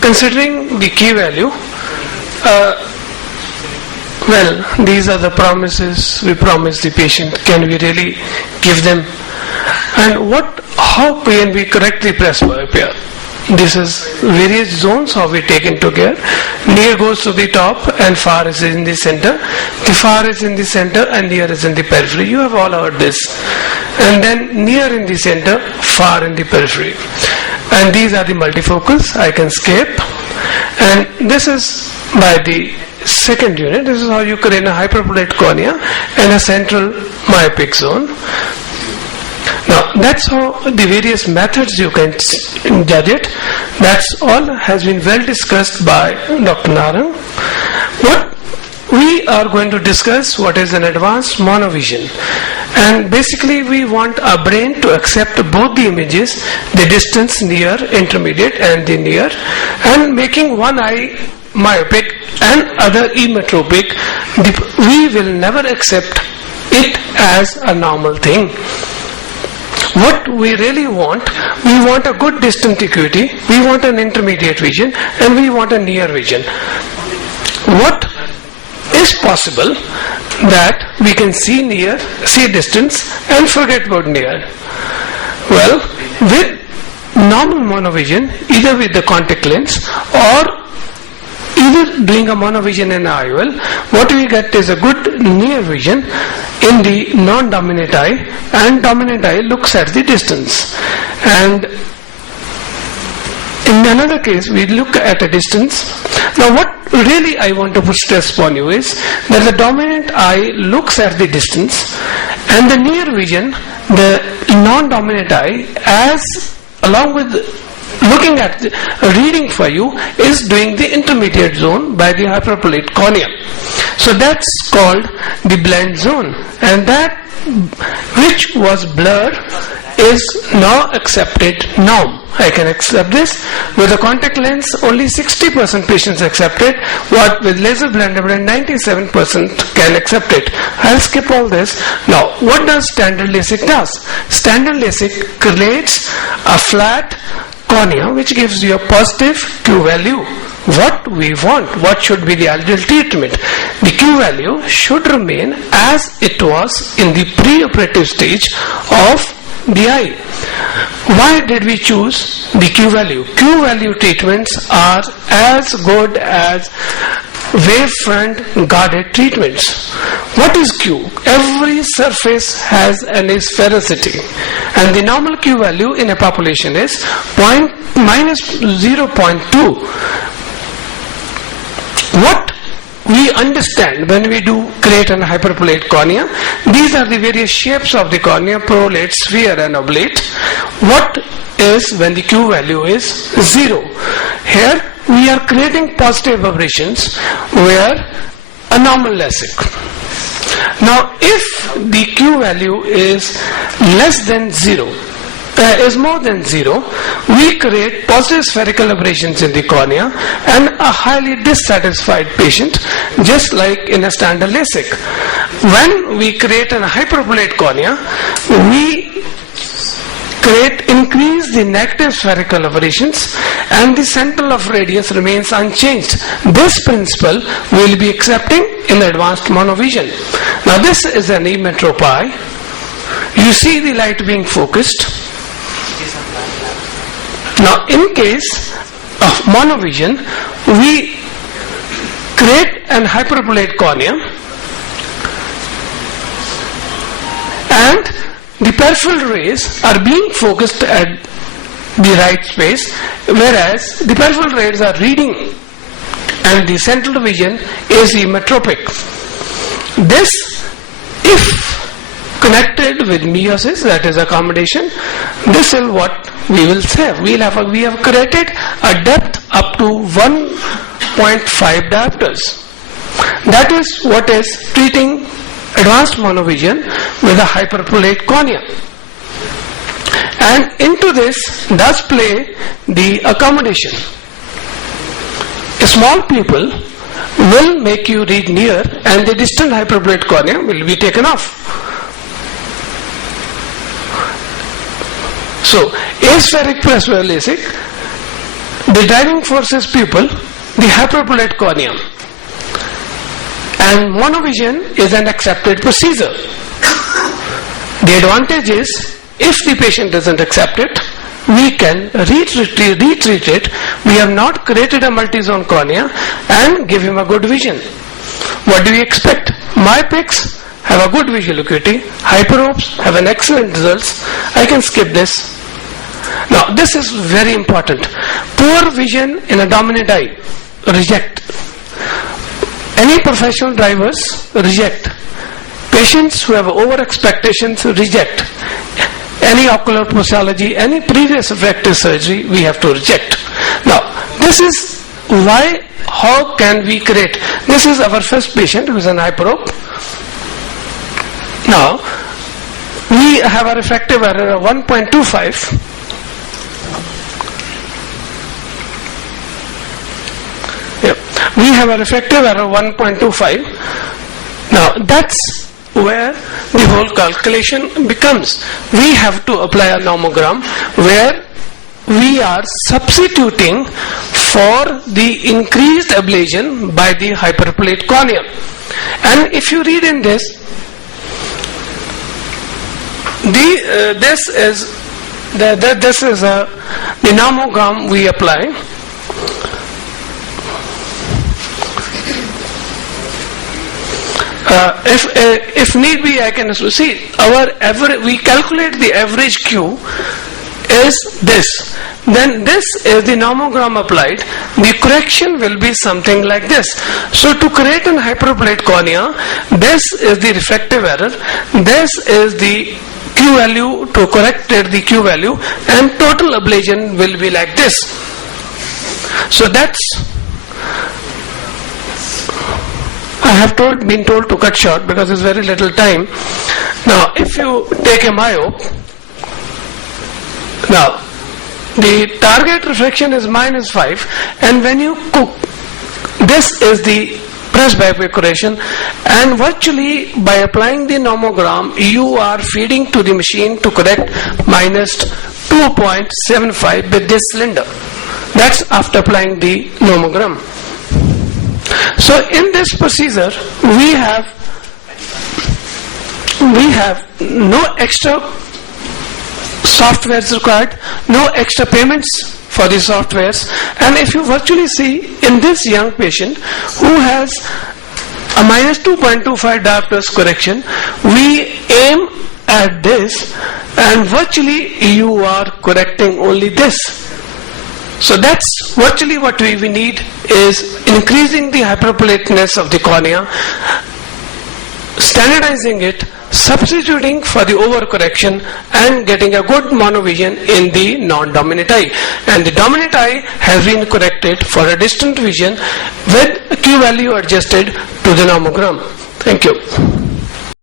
considering the key value, these are the promises we promise the patient. Can we really give them? And how can we correctly presbyopia? This is various zones how we take into care. Near goes to the top and far is in the center. The far is in the center and near is in the periphery. You have all heard this. And then near in the center, far in the periphery. And these are the multifocals. I can skip. And this is by the second unit. This is how you create a hyperplate cornea and a central myopic zone. Now, that's how the various methods you can judge it. That's all has been well discussed by Dr. Narang. What we are going to discuss what is an advanced monovision. And basically we want our brain to accept both the images, the distance, near, intermediate and the near, and making one eye myopic and other emmetropic. We will never accept it as a normal thing. What we really want a good distant acuity, we want an intermediate vision, and we want a near vision. What is possible that we can see near, see distance, and forget about near? Well, with normal monovision, either with the contact lens or either doing a monovision in IOL, what we get is a good near vision in the non-dominant eye, and dominant eye looks at the distance. And in another case, we look at a distance. Now what really I want to put stress upon you is that the dominant eye looks at the distance, and the near vision, the non-dominant eye, as along with looking at reading for you, is doing the intermediate zone by the hyperplate cornea. So that's called the blend zone, and that which was blurred is now accepted norm. I can accept this. With a contact lens, only 60% patients accept it. What with laser blendable, 97% can accept it. I'll skip all this. Now, what does standard LASIK does? Standard LASIK creates a flat cornea which gives you a positive Q value. What we want, what should be the ideal treatment? The Q value should remain as it was in the preoperative stage of the eye. Why did we choose the Q value? Q value treatments are as good as wavefront guarded treatments. What is Q? Every surface has an sphericity, and the normal Q value in a population is minus 0.2. What we understand when we do create an hyperplate cornea, these are the various shapes of the cornea: prolate, sphere and oblate. What is when the Q value is 0? Here we are creating positive aberrations where a normal LASIK. Now if the Q value is less than 0, is more than 0, we create positive spherical aberrations in the cornea and a highly dissatisfied patient, just like in a standard LASIK. When we create a hyperplate cornea, we increase the negative spherical aberrations and the central of radius remains unchanged. This principle we will be accepting in advanced monovision. Now this is an emmetrope eye. You see the light being focused. Now in case of monovision, we create an hyperplate cornea and the peripheral rays are being focused at the right space, whereas the peripheral rays are reading and the central vision is emmetropic. This, if connected with meiosis, that is accommodation, this is what we will say. We have created a depth up to 1.5 diopters. That is what is treating advanced monovision with a hyperplate cornea. And into this does play the accommodation. A small pupil will make you read near and the distant hyperplate cornea will be taken off. So, aspheric presbyopia LASIK The driving force is pupil, the hyperplate cornea. And monovision is an accepted procedure. The advantage is, if the patient doesn't accept it, we can retreat it. We have not created a multi-zone cornea and give him a good vision. What do we expect? Myopics have a good visual acuity, hyperopes have an excellent results. I can skip this. Now this is very important. Poor vision in a dominant eye, reject. Any professional drivers, reject. Patients who have over expectations, reject. Any ocular pathology, any previous refractive surgery, we have to reject. Now this is why, how can we create? This is our first patient who is an hyperope. Now we have a refractive error of 1.25. We have a refractive error of 1.25. Now that's where the whole calculation becomes. We have to apply a nomogram where we are substituting for the increased ablation by the hyperplate cornea. And if you read in this, this is the nomogram we apply. If need be, I can see our average. We calculate the average Q is this. Then this is the nomogram applied. The correction will be something like this. So to create an hyperplate cornea, this is the refractive error. This is the Q value to correct the Q value, and total ablation will be like this. So that's. I have been told to cut short because there's very little time. Now, if you take a myope, now the target refraction is -5, and when you cook, this is the presbyopic correction, and virtually by applying the nomogram, you are feeding to the machine to correct -2.75 with this cylinder. That's after applying the nomogram. So in this procedure, we have no extra softwares required, no extra payments for the softwares. And if you virtually see in this young patient who has a -2.25 diopters correction, we aim at this, and virtually you are correcting only this. So that's virtually what we need, is increasing the hyperplateness of the cornea, standardizing it, substituting for the overcorrection, and getting a good monovision in the non-dominant eye. And the dominant eye has been corrected for a distant vision with Q value adjusted to the nomogram. Thank you.